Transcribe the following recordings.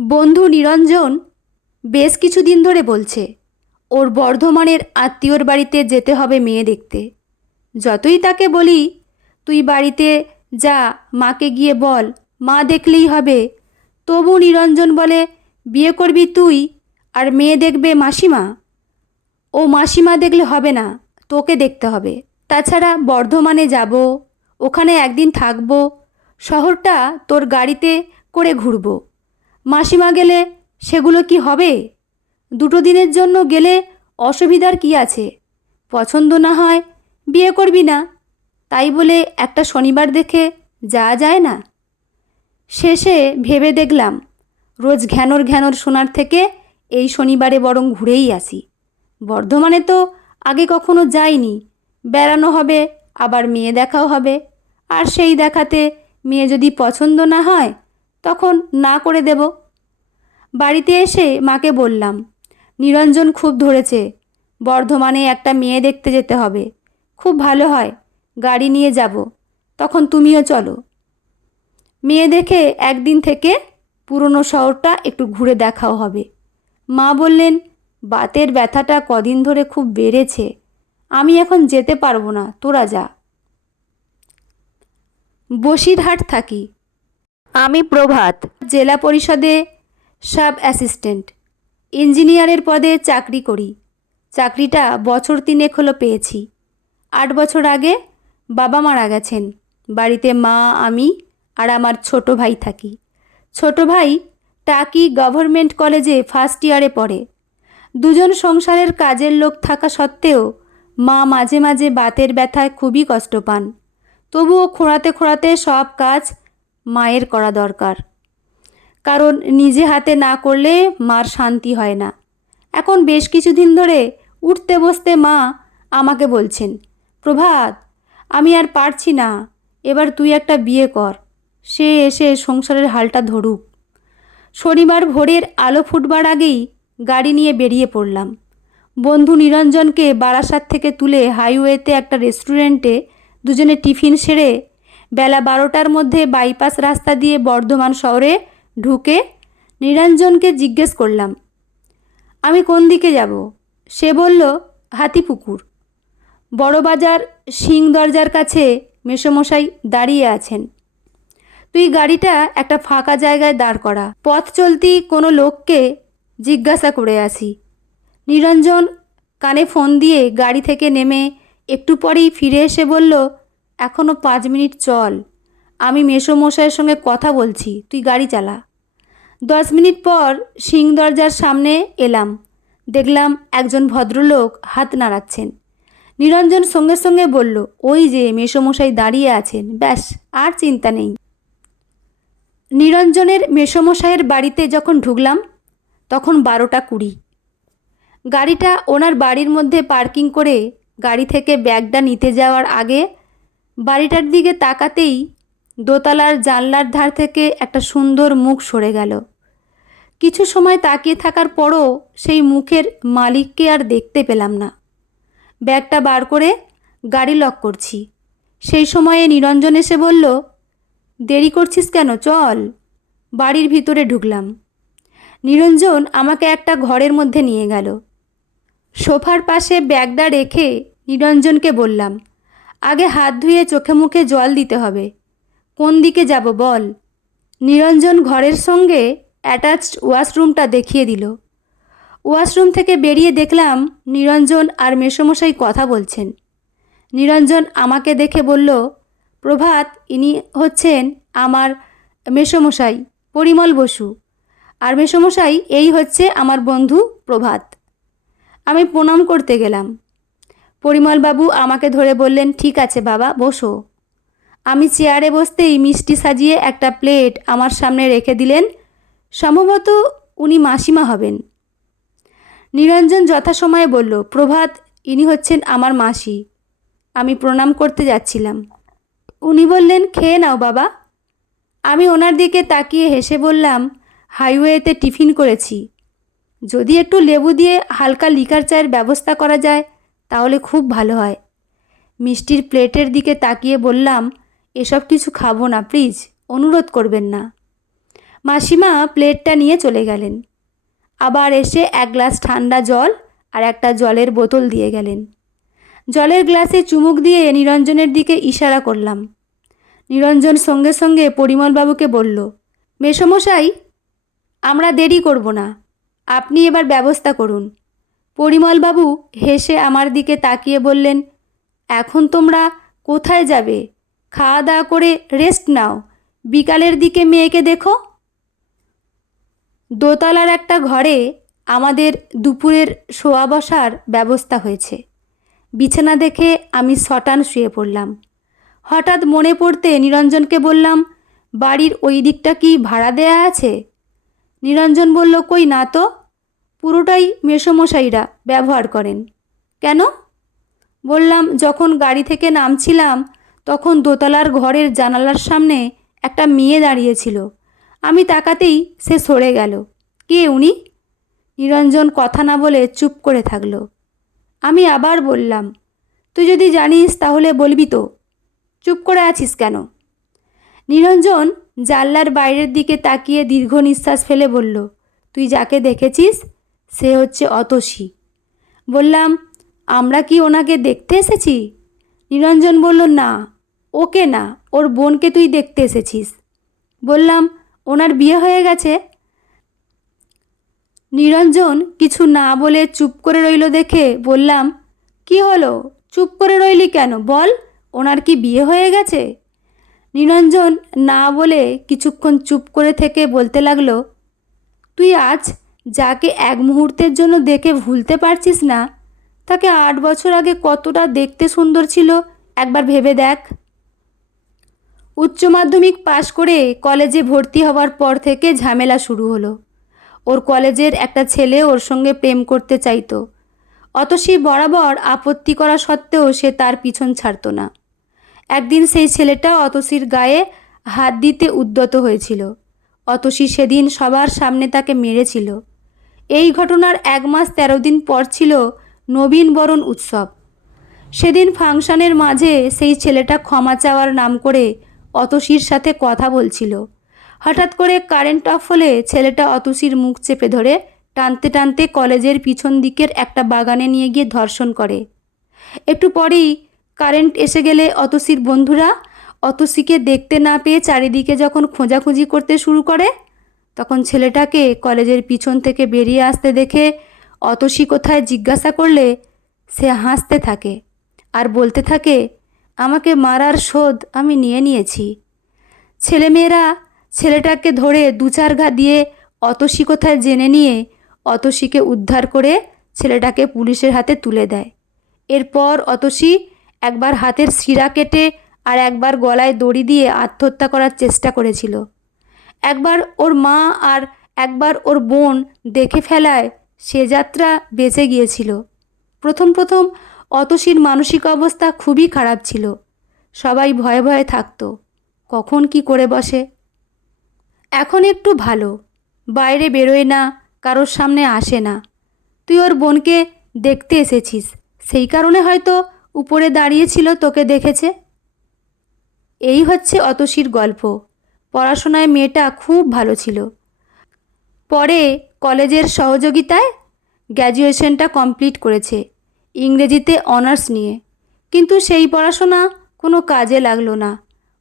বন্ধু নিরঞ্জন বেশ কিছুদিন ধরে বলছে ওর বর্ধমানের আত্মীয়র বাড়িতে যেতে হবে মেয়ে দেখতে। যতই তাকে বলি তুই বাড়িতে যা, মাকে গিয়ে বল, মা দেখলেই হবে, তবু নিরঞ্জন বলে বিয়ে করবি তুই আর মেয়ে দেখবে মাসিমা। ও মাসিমা দেখলে হবে না, তোকে দেখতে হবে। তাছাড়া বর্ধমানে যাব, ওখানে একদিন থাকবো, শহরটা তোর গাড়িতে করে ঘুরবো। মাসিমা গেলে সেগুলো কি হবে? দুটো দিনের জন্য গেলে অসুবিধার কি আছে? পছন্দ না হয় বিয়ে করবি না, তাই বলে একটা শনিবার দেখে যাওয়া যায় না? শেষে ভেবে দেখলাম রোজ ঘ্যানর ঘ্যানর শোনার থেকে এই শনিবারে বরং ঘুরেই আসি। বর্ধমানে তো আগে কখনো যাইনি, বেড়ানো হবে, আবার মেয়ে দেখাও হবে। আর সেই দেখাতে মেয়ে যদি পছন্দ না হয় তখন না করে দেব। বাড়িতে এসে মাকে বললাম, নিরঞ্জন খুব ধরেছে, বর্ধমানে একটা মেয়ে দেখতে যেতে হবে, খুব ভালো হয়, গাড়ি নিয়ে যাব, তখন তুমিও চলো। মেয়ে দেখে একদিন থেকে পুরনো শহরটা একটু ঘুরে দেখাও হবে। মা বললেন বাতের ব্যথাটা কদিন ধরে খুব বেড়েছে, আমি এখন যেতে পারবো না, তোরা যা। বসিরহাট থাকি। আমি প্রভাত, জেলা পরিষদে সাব অ্যাসিস্ট্যান্ট ইঞ্জিনিয়ারের পদে চাকরি করি। চাকরিটা বছর তিনেক হলো পেয়েছি। 8 বছর আগে বাবা মারা গেছেন। বাড়িতে মা, আমি আর আমার ছোট ভাই থাকি। ছোট ভাই টাকি গভর্নমেন্ট কলেজে ফার্স্ট ইয়ারে পড়ে। দুজন সংসারের কাজের লোক থাকা সত্ত্বেও মা মাঝে মাঝে বাতের ব্যথায় খুবই কষ্ট পান। তবুও খোঁড়াতে খোঁড়াতে সব কাজ মায়ের করা দরকার, কারণ নিজে হাতে না করলে মার শান্তি হয় না। এখন বেশ কিছুদিন ধরে উঠতে বসতে মা আমাকে বলছেন, প্রভাত, আমি আর পারছি না, এবার তুই একটা বিয়ে কর, সে এসে সংসারের হালটা ধরুক। শনিবার ভোরের আলো ফুটবার আগেই গাড়ি নিয়ে বেরিয়ে পড়লাম। বন্ধু নিরঞ্জনকে বারাসাত থেকে তুলে হাইওয়েতে একটা রেস্টুরেন্টে দুজনে টিফিন সেরে বেলা 12টার মধ্যে বাইপাস রাস্তা দিয়ে বর্ধমান শহরে ঢুকে নিরঞ্জনকে জিজ্ঞেস করলাম, আমি কোন দিকে যাব? সে বলল, হাতিপুকুর। বড়বাজার সিং দরজার কাছে মেসোমশাই দাঁড়িয়ে আছেন। তুই গাড়িটা একটা ফাঁকা জায়গায় দাঁড় করা, পথ চলতি কোনো লোককে জিজ্ঞাসা করে আসি। নিরঞ্জন কানে ফোন দিয়ে গাড়ি থেকে নেমে একটু পরেই ফিরে এসে বলল, এখনও 5 মিনিট চল, আমি মেসোমশাইয়ের সঙ্গে কথা বলছি, তুই গাড়ি চালা। 10 মিনিট পর সিং দরজার সামনে এলাম। দেখলাম একজন ভদ্রলোক হাত নাড়াচ্ছেন। নিরঞ্জন সঙ্গে সঙ্গে বলল, ওই যে মেসোমশাই দাঁড়িয়ে আছেন, ব্যাস, আর চিন্তা নেই। নিরঞ্জনের মেসোমশাইয়ের বাড়িতে যখন ঢুকলাম তখন 12টা 20। গাড়িটা ওনার বাড়ির মধ্যে পার্কিং করে গাড়ি থেকে ব্যাগটা নিতে যাওয়ার আগে বাড়িটার দিকে তাকাতেই দোতলার জানলার ধার থেকে একটা সুন্দর মুখ সরে গেল। কিছু সময় তাকিয়ে থাকার পরও সেই মুখের মালিককে আর দেখতে পেলাম না। ব্যাগটা বার করে গাড়ি লক করছি, সেই সময়ে নিরঞ্জন এসে বলল, দেরি করছিস কেন, চল। বাড়ির ভিতরে ঢুকলাম। নিরঞ্জন আমাকে একটা ঘরের মধ্যে নিয়ে গেল। সোফার পাশে ব্যাগটা রেখে নিরঞ্জনকে বললাম, আগে হাত ধুয়ে চোখে মুখে জল দিতে হবে। কোন দিকে যাব বল? নিরঞ্জন ঘরের সঙ্গে অ্যাটাচড ওয়াশরুমটা দেখিয়ে দিল। ওয়াশরুম থেকে বেরিয়ে দেখলাম নিরঞ্জন আর মেসোমশাই কথা বলছেন। নিরঞ্জন আমাকে দেখে বলল, প্রভাত, ইনি হচ্ছেন আমার মেসোমশাই পরিমল বসু, আর মেসোমশাই এই হচ্ছে আমার বন্ধু প্রভাত। আমি প্রণাম করতে গেলাম। পরিমলবাবু আমাকে ধরে বললেন, ঠিক আছে বাবা, বসো। আমি চেয়ারে বসতেই মিষ্টি সাজিয়ে একটা প্লেট আমার সামনে রেখে দিলেন। সম্ভবত উনি মাসিমা হবেন। নিরঞ্জন যথাসময়ে বলল, প্রভাত, ইনি হচ্ছেন আমার মাসি। আমি প্রণাম করতে যাচ্ছিলাম। উনি বললেন, খেয়ে নাও বাবা। আমি ওনার দিকে তাকিয়ে হেসে বললাম, হাইওয়েতে টিফিন করেছি, যদি একটু লেবু দিয়ে হালকা লিকার চায়ের ব্যবস্থা করা যায় তাহলে খুব ভালো হয়। মিষ্টির প্লেটের দিকে তাকিয়ে বললাম, এসব কিছু খাবো না, প্লিজ, অনুরোধ করবেন না। মাসিমা প্লেটটা নিয়ে চলে গেলেন। আবার এসে এক গ্লাস ঠান্ডা জল আর একটা জলের বোতল দিয়ে গেলেন। জলের গ্লাসে চুমুক দিয়ে নিরঞ্জনের দিকে ইশারা করলাম। নিরঞ্জন সঙ্গে সঙ্গে পরিমলবাবুকে বলল, মেসোমশাই, আমরা দেরি করব না, আপনি এবার ব্যবস্থা করুন। পরিমলবাবু হেসে আমার দিকে তাকিয়ে বললেন, এখন তোমরা কোথায় যাবে? খাওয়া দাওয়া করে রেস্ট নাও, বিকালের দিকে মেয়েকে দেখো। দোতলার একটা ঘরে আমাদের দুপুরের শোয়া বসার ব্যবস্থা হয়েছে। বিছানা দেখে আমি সটান শুয়ে পড়লাম। হঠাৎ মনে পড়তে নিরঞ্জনকে বললাম, বাড়ির ওই দিকটা কি ভাড়া দেয়া আছে? নিরঞ্জন বলল, কই না তো, পুরোটাই মেসোমশাইরা ব্যবহার করেন। কেন? বললাম, যখন গাড়ি থেকে নামছিলাম তখন দোতলার ঘরের জানালার সামনে একটা মেয়ে দাঁড়িয়েছিল। আমি তাকাতেই সে সরে গেল। কে উনি? নিরঞ্জন কথা না বলে চুপ করে থাকল। আমি আবার বললাম, তুই যদি জানিস তাহলে বলবি তো, চুপ করে আছিস কেন? নিরঞ্জন জানলার বাইরের দিকে তাকিয়ে দীর্ঘ নিঃশ্বাস ফেলে বলল, তুই যাকে দেখেছিস সে হচ্ছে অতসী। বললাম, আমরা কি ওনাকে দেখতে এসেছি? নিরঞ্জন বলল, না, ওকে না, ওর বোনকে তুই দেখতে এসেছিস। বললাম, ওনার বিয়ে হয়ে গেছে? নিরঞ্জন কিছু না বলে চুপ করে রইল দেখে বললাম, কি হলো, চুপ করে রইলি কেন, বল, ওনার কি বিয়ে হয়ে গেছে? নিরঞ্জন না বলে কিছুক্ষণ চুপ করে থেকে বলতে লাগলো, তুই আজ যাকে এক মুহূর্তের জন্য দেখে ভুলতে পারছিস না, তাকে 8 বছর আগে কতটা দেখতে সুন্দর ছিল একবার ভেবে দেখ। উচ্চ মাধ্যমিক পাশ করে কলেজে ভর্তি হওয়ার পর থেকে ঝামেলা শুরু হলো। ওর কলেজের একটা ছেলে ওর সঙ্গে প্রেম করতে চাইতো। অতসী বরাবর আপত্তি করা সত্ত্বেও সে তার পিছন ছাড়তো না। একদিন সেই ছেলেটা অতসীর গায়ে হাত দিতে উদ্যত হয়েছিল। অতসী সেদিন সবার সামনে তাকে মেরেছিল। এই ঘটনার 1 মাস 13 দিন পর ছিল নবীন বরণ উৎসব। সেদিন ফাংশনের মাঝে সেই ছেলেটা ক্ষমা চাওয়ার নাম করে অতসীর সাথে কথা বলছিল। হঠাৎ করে কারেন্ট অফ হলে ছেলেটা অতসীর মুখ চেপে ধরে টানতে টানতে কলেজের পিছন দিকের একটা বাগানে নিয়ে গিয়ে ধর্ষণ করে। একটু পরেই কারেন্ট এসে গেলে অতসীর বন্ধুরা অতসীকে দেখতে না পেয়ে চারিদিকে যখন খোঁজাখুঁজি করতে শুরু করে, তখন ছেলেটাকে কলেজের পিছন থেকে বেরিয়ে আসতে দেখে অতসী কোথায় জিজ্ঞাসা করলে সে হাসতে থাকে আর বলতে থাকে, আমাকে মারার শোধ আমি নিয়ে নিয়েছি। ছেলেমেয়েরা ছেলেটাকে ধরে 2-4 ঘা দিয়ে অতসী কোথায় জেনে নিয়ে অতসীকে উদ্ধার করে ছেলেটাকে পুলিশের হাতে তুলে দেয়। এরপর অতসী একবার হাতের শিরা কেটে আর একবার গলায় দড়ি দিয়ে আত্মহত্যা করার চেষ্টা করেছিল। একবার ওর মা আর একবার ওর বোন দেখে ফেলায় সে যাত্রা বেঁচে গিয়েছিল। প্রথম প্রথম অতসীর মানসিক অবস্থা খুবই খারাপ ছিল। সবাই ভয়ে ভয়ে থাকতো, কখন কি করে বসে। এখন একটু ভালো, বাইরে বেরোয় না, কারোর সামনে আসে না। তুই ওর বোনকে দেখতে এসেছিস, সেই কারণে হয়তো উপরে দাঁড়িয়েছিল, তোকে দেখেছে। এই হচ্ছে অতসীর গল্প। পড়াশোনায় মেয়েটা খুব ভালো ছিল। পরে কলেজের সহযোগিতায় গ্র্যাজুয়েশনটা কমপ্লিট করেছে, ইংরেজিতে অনার্স নিয়ে। কিন্তু সেই পড়াশোনা কোনো কাজে লাগলো না।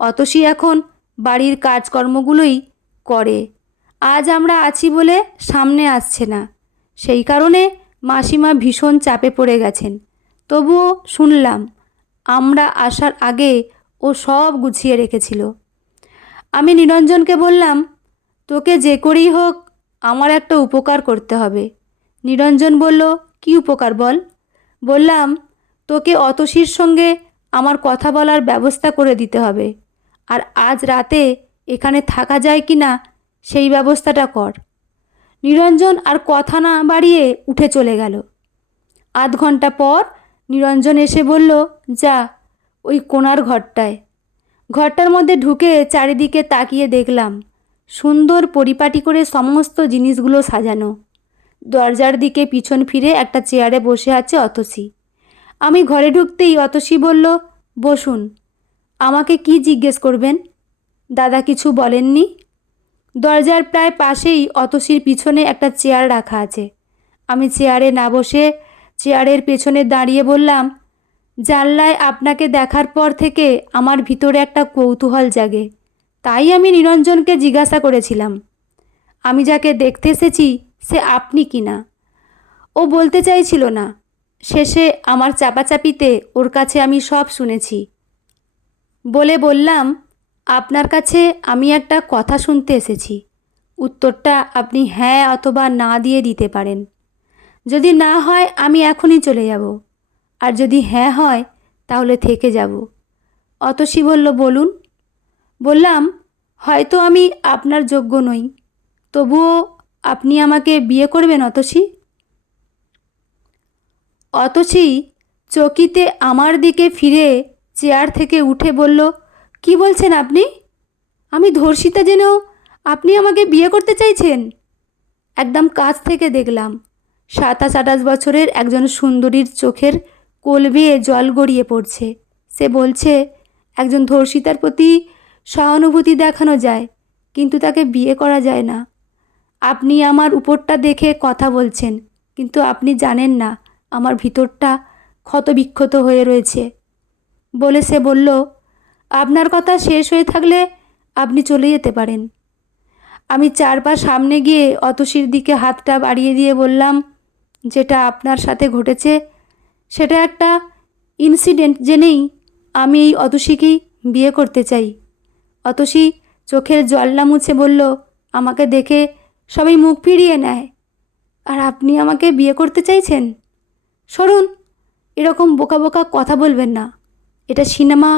অতসী এখন বাড়ির কাজকর্মগুলোই করে। আজ আমরা আছি বলে সামনে আসছে না, সেই কারণে মাসিমা ভীষণ চাপে পড়ে গেছেন। তবুও শুনলাম আমরা আসার আগে ও সব গুছিয়ে রেখেছিল। আমি নিরঞ্জনকে বললাম, তোকে যে করেই হোক আমার একটা উপকার করতে হবে। নিরঞ্জন বলল, কি উপকার বল? বললাম, তোকে অতসীর সঙ্গে আমার কথা বলার ব্যবস্থা করে দিতে হবে, আর আজ রাতে এখানে থাকা যায় কি না সেই ব্যবস্থাটা কর। নিরঞ্জন আর কথা না বাড়িয়ে উঠে চলে গেল। আধ ঘন্টা পর নিরঞ্জন এসে বলল, যা ওই কোণার ঘরটায়। ঘরটার মধ্যে ঢুকে চারিদিকে তাকিয়ে দেখলাম সুন্দর পরিপাটি করে সমস্ত জিনিসগুলো সাজানো। দরজার দিকে পিছন ফিরে একটা চেয়ারে বসে আছে অতসী। আমি ঘরে ঢুকতেই অতসী বলল, বসুন। আমাকে কি জিজ্ঞেস করবেন? দাদা কিছু বলেননি? দরজার প্রায় পাশেই অতসীর পিছনে একটা চেয়ার রাখা আছে। আমি চেয়ারে না বসে চেয়ারের পেছনে দাঁড়িয়ে বললাম, জানলায় আপনাকে দেখার পর থেকে আমার ভিতরে একটা কৌতূহল জাগে, তাই আমি নিরঞ্জনকে জিজ্ঞাসা করেছিলাম আমি যাকে দেখতে এসেছি সে আপনি কি না। ও বলতে চাইছিল না, শেষে আমার চাপাচাপিতে ওর কাছে আমি সব শুনেছি। বলে বললাম, আপনার কাছে আমি একটা কথা শুনতে এসেছি, উত্তরটা আপনি হ্যাঁ অথবা না দিয়ে দিতে পারেন। যদি না হয় আমি এখনই চলে যাব, আর যদি হ্যাঁ হয় তাহলে থেকে যাব। অতসী বলল, বলুন। বললাম, হয়তো আমি আপনার যোগ্য নই, তবুও আপনি আমাকে বিয়ে করবেন অতসী? অতসী চকিতে আমার দিকে ফিরে চেয়ার থেকে উঠে বলল, কি বলছেন আপনি? আমি ধর্ষিতা জেনেও আপনি আমাকে বিয়ে করতে চাইছেন? একদম কাছ থেকে দেখলাম 27-28 বছরের একজন সুন্দরীর চোখের কোল বেয়ে জল গড়িয়ে পড়ছে। সে বলছে, একজন ধর্ষিতার প্রতি সহানুভূতি দেখানো যায়, কিন্তু তাকে বিয়ে করা যায় না। আপনি আমার উপরটা দেখে কথা বলছেন, কিন্তু আপনি জানেন না আমার ভিতরটা ক্ষতবিক্ষত হয়ে রয়েছে। বলে সে বলল, আপনার কথা শেষ হয়ে থাকলে আপনি চলে যেতে পারেন। আমি 4 পা সামনে গিয়ে অতসীর দিকে হাতটা বাড়িয়ে দিয়ে বললাম, যেটা আপনার সাথে ঘটেছে সেটা একটা ইনসিডেন্ট জেনেই আমি এই অতসীকেই বিয়ে করতে চাই। অতসী চোখের জল না মুছে বলল, আমাকে দেখে সবাই মুখ ফিরিয়ে নেয়, আর আপনি আমাকে বিয়ে করতে চাইছেন? সরুন, এরকম বোকা বোকা কথা বলবেন না। এটা সিনেমা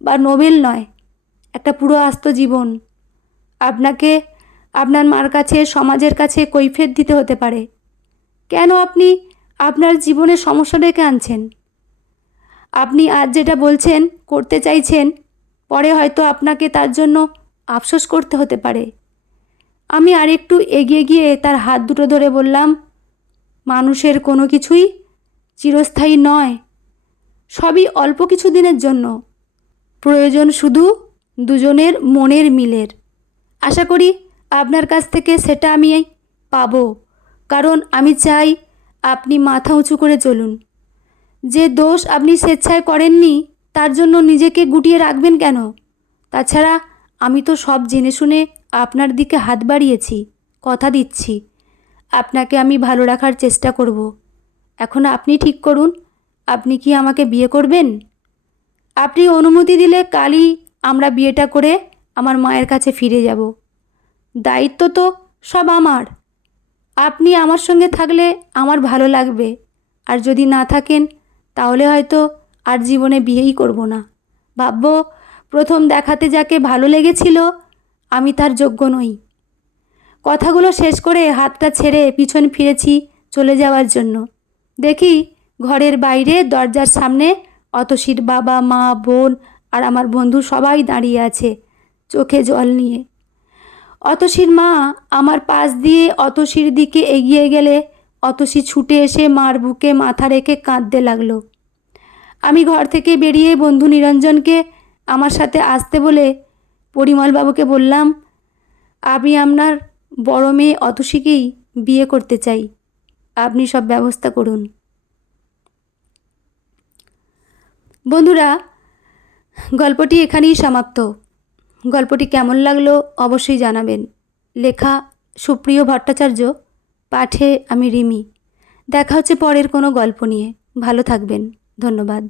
বা নোবেল নয়, একটা পুরো আস্ত জীবন। আপনাকে আপনার মার কাছে, সমাজের কাছে কৈফিয়ত দিতে হতে পারে। কেন আপনি আপনার জীবনে সমস্যা ডেকে আনছেন? আপনি আজ যেটা বলছেন, করতে চাইছেন, পরে হয়তো আপনাকে তার জন্য আফসোস করতে হতে পারে। আমি আরেকটু এগিয়ে গিয়ে তার হাত দুটো ধরে বললাম, মানুষের কোনো কিছুই চিরস্থায়ী নয়, সবই অল্প কিছু দিনের জন্য। প্রয়োজন শুধু দুজনের মনের মিলের। আশা করি আপনার কাছ থেকে সেটা আমি পাবো, কারণ আমি চাই আপনি মাথা উঁচু করে চলুন। যে দোষ আপনি স্বেচ্ছায় করেননি তার জন্য নিজেকে গুটিয়ে রাখবেন কেন? তাছাড়া আমি তো সব জেনে শুনে আপনার দিকে হাত বাড়িয়েছি, কথা দিচ্ছি আপনাকে আমি ভালো রাখার চেষ্টা করব। এখন আপনি ঠিক করুন, আপনি কি আমাকে বিয়ে করবেন? আপনি অনুমতি দিলে কালই আমরা বিয়েটা করে আমার মায়ের কাছে ফিরে যাব। দায়িত্ব তো সব আমার। আপনি আমার সঙ্গে থাকলে আমার ভালো লাগবে, আর যদি না থাকেন তাহলে হয়তো আর জীবনে বিয়েই করব না। ভাববো, প্রথম দেখাতে যাকে ভালো লেগেছিল আমি তার যোগ্য নই। কথাগুলো শেষ করে হাতটা ছেড়ে পিছন ফিরেছি চলে যাওয়ার জন্য। দেখি ঘরের বাইরে দরজার সামনে অতসীর বাবা, মা, বোন আর আমার বন্ধু সবাই দাঁড়িয়ে আছে চোখে জল নিয়ে। অতসীর মা আমার পাশ দিয়ে অতসীর দিকে এগিয়ে গেলে অতসী ছুটে এসে মার বুকে মাথা রেখে কাঁদতে লাগলো। আমি ঘর থেকে বেরিয়ে বন্ধু নিরঞ্জনকে আমার সাথে আসতে বলে পরিমলবাবুকে বললাম, আমি আপনার বড় মেয়ে অতসীকেই বিয়ে করতে চাই, আপনি সব ব্যবস্থা করুন। বন্ধুরা, গল্পটি এখানেই সমাপ্ত। গল্পটি কেমন লাগলো অবশ্যই জানাবেন। লেখা সুপ্রিয় ভট্টাচার্য, পাঠে আমি রিমি। দেখা হচ্ছে পরের কোনো গল্প নিয়ে। ভালো থাকবেন। ধন্যবাদ।